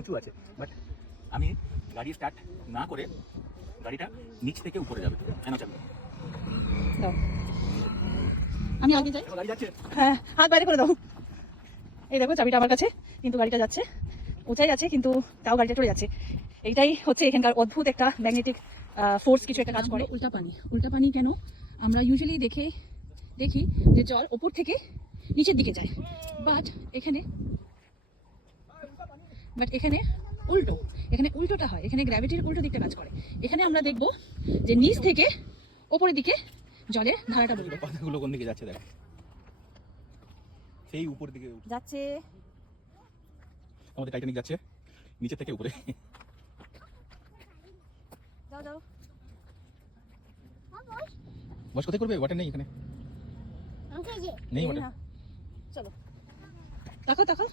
উঁচু আছে, বাট আমি গাড়ি স্টার্ট না করে গাড়িটা নিচ থেকে উপরে যাবে। কেন চাবি? আমি আগে যাই। গাড়ি যাচ্ছে। হ্যাঁ, হাত বাইরে করে দাও। এই দেখো চাবিটা আমার কাছে, কিন্তু গাড়িটা যাচ্ছে, উঁচাই আছে কিন্তু তাও গাড়িটা চলে যাচ্ছে। এইটাই হচ্ছে এখানকার অদ্ভুত একটা ম্যাগনেটিক ফোর্স, কিছু একটা কাজ করে। উল্টা পানি কেন? আমরা ইউজুয়ালি দেখি যে জল ওপর থেকে নিচের দিকে যায়, বাট এখানে উল্টো, এখানে উল্টোটা হয়, এখানে গ্র্যাভিটির উল্টো দিকটা কাজ করে। এখানে আমরা দেখবো যে নিচ থেকে ওপরের দিকে জলের ধারাটা বইবে। পাতাগুলো কোন দিকে যাচ্ছে দেখো, সেই উপর দিকে যাচ্ছে। আমাদের টাইটানিক যাচ্ছে নিচে থেকে উপরে। যাও বস কোথায় করবে? ওয়াটার নেই এখানে, নেই ওয়াটার। চলো, দেখো